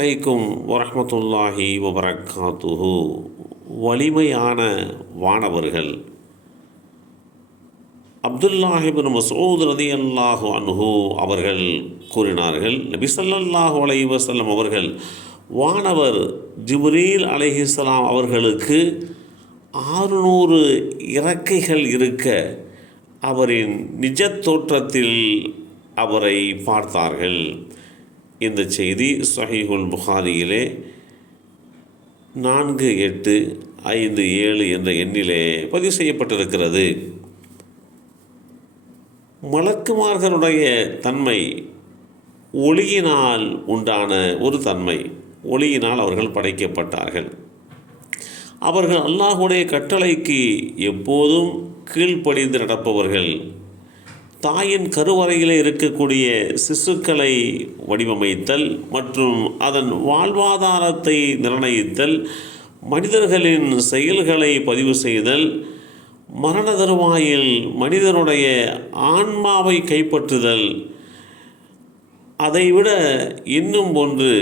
அலைக்கும் வரஹ்மத்துல்லாஹி வபரகாத்துஹு. வலிமையான வானவர்கள் அப்துல்லாஹிபின் மஸ்ஊத் ரலியல்லாஹு அன்ஹு அவர்கள் கூறினார்கள், நபி ஸல்லல்லாஹு அலைஹி வஸல்லம் அவர்கள் வானவர் ஜிப்ரீல் அலைஹிஸ்ஸலாம் அவர்களுக்கு 600 இறக்கைகள் இருக்க அவரின் நிஜ தோற்றத்தில் அவரை பார்த்தார்கள். இந்த செய்தி ஸஹீஹுல் புகாரியிலே 4857 என்ற எண்ணிலே பதிவு செய்யப்பட்டிருக்கிறது. மலக்குமார்களுடைய தன்மை ஒளியினால் உண்டான ஒரு தன்மை. ஒளியினால் அவர்கள் படைக்கப்பட்டார்கள். அவர்கள் அல்லாஹ்வுடைய கட்டளைக்கு எப்போதும் கீழ்ப்படிந்து நடப்பவர்கள். தாயின் கருவறையிலே இருக்கக்கூடிய சிசுக்களை வடிவமைத்தல் மற்றும் அதன் வாழ்வாதாரத்தை நிர்ணயித்தல், மனிதர்களின் செயல்களை பதிவு செய்தல், மரண தருவாயில் மனிதனுடைய ஆன்மாவை கைப்பற்றுதல், அதைவிட இன்னும் ஒன்று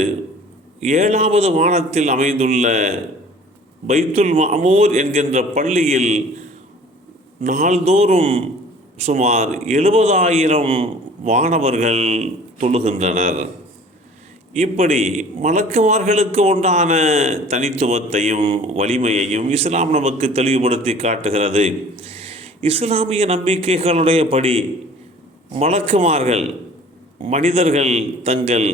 7வது வானத்தில் அமைந்துள்ள பைத்துல் மஅமூர் என்கின்ற பள்ளியில் நாள்தோறும் சுமார் 70,000 வானவர்கள் தொழுகின்றனர். இப்படி மலக்குமார்களுக்கு உண்டான தனித்துவத்தையும் வலிமையையும் இஸ்லாம் நமக்கு தெளிவுபடுத்தி காட்டுகிறது. இஸ்லாமிய நம்பிக்கைகளுடைய படி மலக்குமார்கள் மனிதர்கள் தங்கள்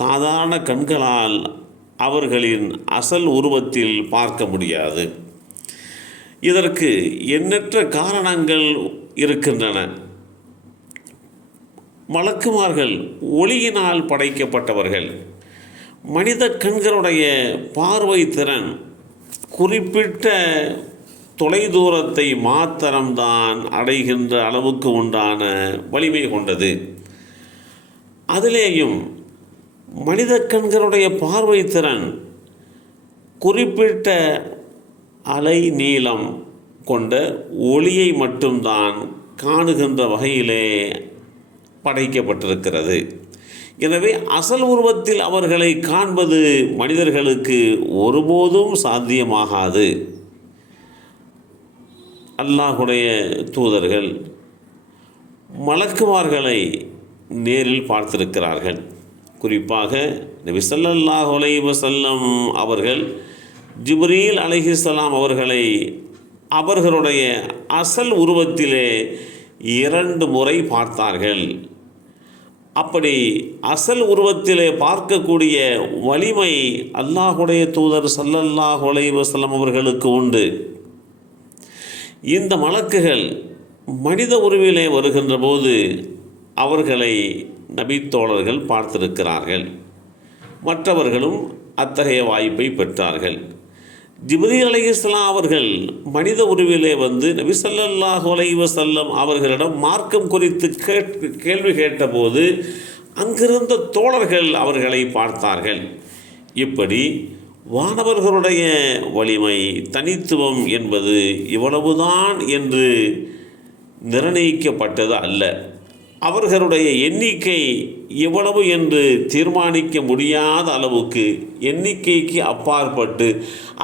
சாதாரண கண்களால் அவர்களின் அசல் உருவத்தில் பார்க்க முடியாது. இதற்கு எண்ணற்ற காரணங்கள் இருக்கின்றன. மலக்குமார்கள் ஒளியினால் படைக்கப்பட்டவர்கள். மனித கண்களுடைய பார்வை திறன் குறிப்பிட்ட தொலைதூரத்தை மாத்திரம்தான் அடைகின்ற அளவுக்கு உண்டான வலிமை கொண்டது. அதிலேயும் மனித கண்களுடைய பார்வை திறன் குறிப்பிட்ட அலை நீளம் கொண்ட ஒளியை மட்டும்தான் காணுகின்ற வகையிலே படைக்கப்பட்டிருக்கிறது. எனவே அசல் உருவத்தில் அவர்களை காண்பது மனிதர்களுக்கு ஒருபோதும் சாத்தியமாகாது. அல்லாஹ்வுடைய தூதர்கள் மலக்குமார்களை நேரில் பார்த்திருக்கிறார்கள். குறிப்பாக நபி ஸல்லல்லாஹு அலைஹி வஸல்லம் அவர்கள் ஜிப்ரீல் அலைஹிஸ்ஸலாம் அவர்களை அவர்களுடைய அசல் உருவத்திலே 2 முறை பார்த்தார்கள். அப்படி அசல் உருவத்திலே பார்க்கக்கூடிய வலிமை அல்லாஹ்வுடைய தூதர் ஸல்லல்லாஹு அலைஹி வஸல்லம் அவர்களுக்கு உண்டு. இந்த மலக்குகள் மனித உருவிலே வருகின்ற போது அவர்களை நபித்தோழர்கள் பார்த்திருக்கிறார்கள். மற்றவர்களும் அத்தகைய வாய்ப்பை பெற்றார்கள். ஜிப்ரீல் அலைஹிஸ்ஸலாம் அவர்கள் மனித உருவிலே வந்து நபி ஸல்லல்லாஹு அலைஹி வஸல்லம் அவர்களிடம் மார்க்கம் குறித்து கேள்வி கேட்டபோது அங்கிருந்த தோழர்கள் அவர்களை பார்த்தார்கள். இப்படி வானவர்களுடைய வலிமை தனித்துவம் என்பது இவ்வளவுதான் என்று நிர்ணயிக்கப்பட்டது அல்ல. அவர்களுடைய எண்ணிக்கை எவ்வளவு என்று தீர்மானிக்க முடியாத அளவுக்கு எண்ணிக்கைக்கு அப்பாற்பட்டு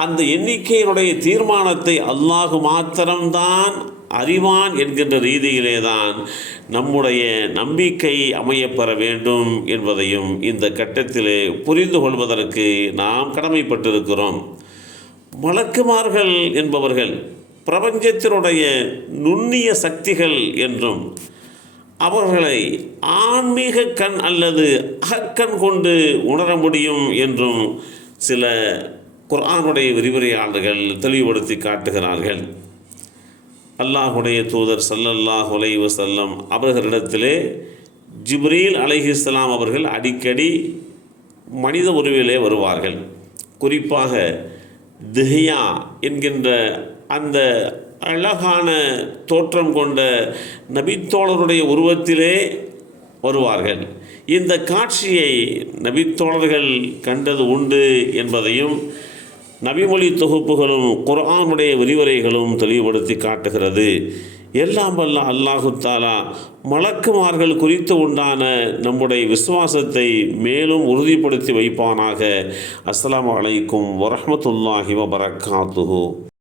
அந்த எண்ணிக்கையினுடைய தீர்மானத்தை அல்லாஹ் மாத்திரம்தான் அறிவான் என்கின்ற ரீதியிலே தான் நம்முடைய நம்பிக்கை அமையப்பெற வேண்டும் என்பதையும் இந்த கட்டத்திலே புரிந்து கொள்வதற்கு நாம் கடமைப்பட்டிருக்கிறோம். மலக்குமார்கள் என்பவர்கள் பிரபஞ்சத்தினுடைய நுண்ணிய சக்திகள் என்றும் அவர்களை ஆன்மீக கண் அல்லது அகக்கண் கொண்டு உணர முடியும் என்றும் சில குர்ஆனுடைய விரிவுரையாளர்கள் தெளிவுபடுத்தி காட்டுகிறார்கள். அல்லாஹ்வுடைய தூதர் ஸல்லல்லாஹு அலைஹி வஸல்லம் அவர்களிடத்திலே ஜிப்ரீல் அலைஹிஸ்ஸலாம் அவர்கள் அடிக்கடி மனித உருவிலே வருவார்கள். குறிப்பாக திஹ்யா என்கின்ற அந்த அழகான தோற்றம் கொண்ட நபித்தோழருடைய உருவத்திலே வருவார்கள். இந்த காட்சியை நபித்தோழர்கள் கண்டது உண்டு என்பதையும் நபிமொழி தொகுப்புகளும் குர்ஆனுடைய விரிவுரைகளும் தெளிவுபடுத்தி காட்டுகிறது. எல்லாம் வல்ல அல்லாஹு தாலா மலக்குமார்கள் குறித்து உண்டான நம்முடைய விசுவாசத்தை மேலும் உறுதிப்படுத்தி வைப்பானாக. அஸ்ஸலாமு அலைக்கும் வரஹ்மத்துல்லாஹி வபரகாத்துஹு.